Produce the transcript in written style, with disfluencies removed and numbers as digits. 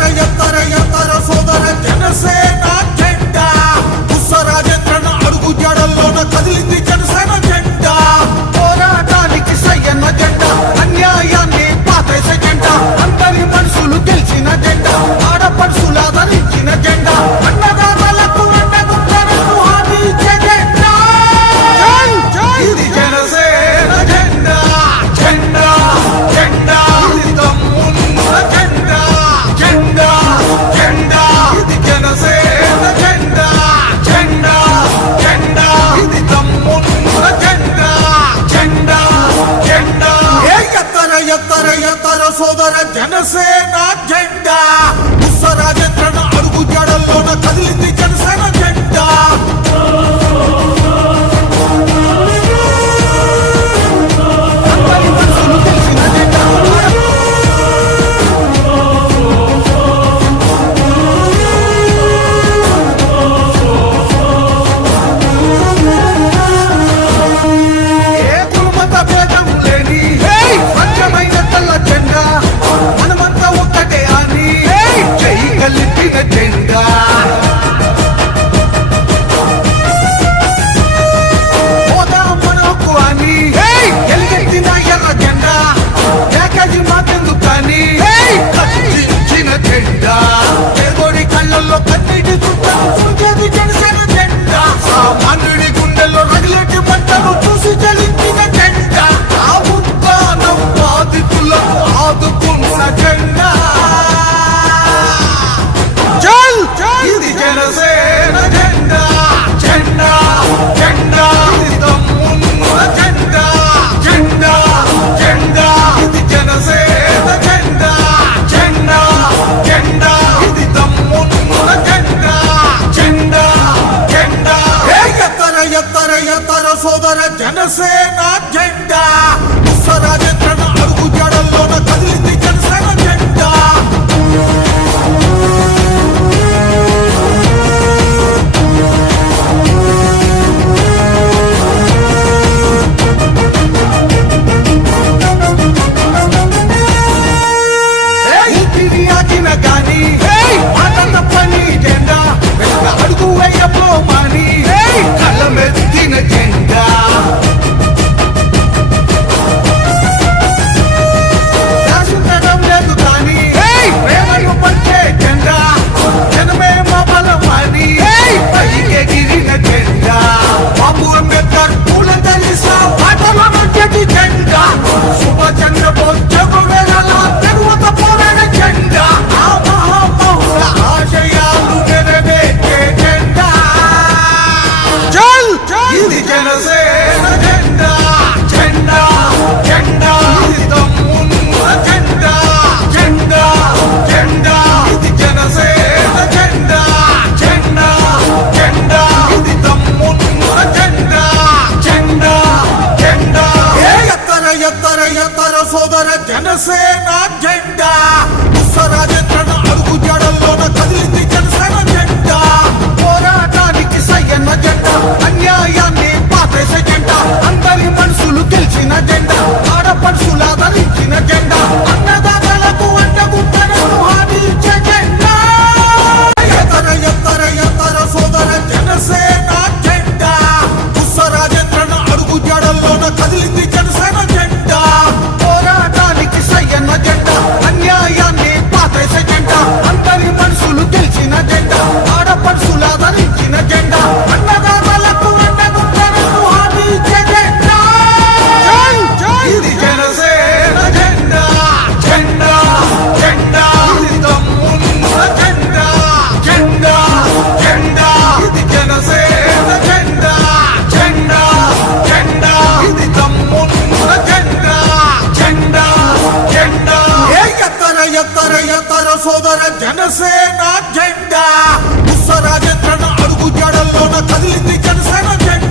ఎత్తర సోదర జనసేన జెండా రాజేంద్రన అడుగు జాడల్లోన కదిలింది జనసేన జెండా పోరాటానికి సయ్యన్న జెండా అన్యాయాన్ని పాతేసే జెండా అందరి మనసులు గెలిచిన జెండా ఆడపడుసులు ఆదరించిన జెండా అన్నదాతలకు అండగుంటలకు హామీ ఇచ్చే జెండా ఇది జనసేన జెండా జెండా జెండా ఇది తమ్మున్న జెండా జెండా జెండా ఇది జనసేన జెండా జెండా జెండా ఇది తమ్మున్న జెండా జెండా జెండా ఎత్తర సోదర జనసేన జెండా రాజేంద్రన అడుగు జాడల్లోన కదిలింది జనసేన జెండా అందరి మనసులు తెలిసిన జెండా జెండా హోదా మనకు అని ఎలుగెత్తిన ఎర్ర జెండా ప్యాకేజీ మాకెందుకు కానీ కత్తించిన జెండా పేదోడి కళ్ళల్లో కన్నీటి చుట్టను చూసేది జనసేన జెండా సామాన్యుడి గుండెల్లో రగిలేటి మంటను చూసి చలించిన జెండా ఆ ఉత్తానం బాధితులకు ఆదుకున్న జెండా ఇది జనసేన జెండా జెండా జెండా ఇది తమ్మున్న జెండా జెండా జెండా ఇది జనసేన జెండా జెండా జెండా ఇది తమ్మున్న జెండా జెండా జెండా ఎత్తర సోదర జనసేన జెండా రాజేంద్రన అడుగు జాడల్లోన కదిలింది జనసేన జెండా గాని ఆటంత పని జెండా అడుగు వేయపో మాని కళ్ళమెత్తిన జెండా రాసించడం లేదు కానీ ప్రేమను పంచే జెండా జనమే మా బలమని పైకెగిరిన జెండా బాబు అంబేద్కర్ పూల తెలిసా పాటల మధ్యటి జెండా సుభాష్ చంద్రబోస్ జగ వేళ తెరువత పోరాడ జెండా ఇది జనసేన జెండా జెండా జెండా ఇది తమ్మున్న జెండా జెండా జెండా ఇది జనసేన జెండా జెండా జెండా ఇది తమ్మున్న జెండా జెండా జెండా ఎత్తర సోదర జనసేన జెండా రాజేంద్రన అడుగు జాడల్లోన కదిలింది జనసేన జెండా పోరాటానికి సయ్యన్న జెండా అన్యాయాన్ని పాతేసే జెండా అందరి మనసులు గెలిచిన జెండా ఆడపడుసులు ఆదరించిన జెండా అన్నదాతలకు అండగుంటలకు హామీ ఇచ్చే జెండా ఎత్తర సోదర జనసేన జెండా రాజేంద్రన అడుగు జాడల్లోన కదిలింది జనసేన జెండా పోరాటానికి సయ్యన్న జెండా అన్యాయాన్ని పాతేసే జెండా అందరి మనసులు గెలిచిన జెండా ఆడపడుసులు ఆదరించిన జెండా అన్నదాతలకు అండగుంటలకు హామీ ఇచ్చే జెండా ఇది జనసేన జెండా జెండా జెండా ఇది తమ్మున్న జెండా జెండా జెండా ఇది జనసేన జెండా జెండా జెండా ఇది తమ్మున్న జెండా జెండా జెండా ఎత్తర సోదర జనసేన జెండా రాజేంద్రన అడుగు జాడల్లోన కదిలింది జనసేన జెండా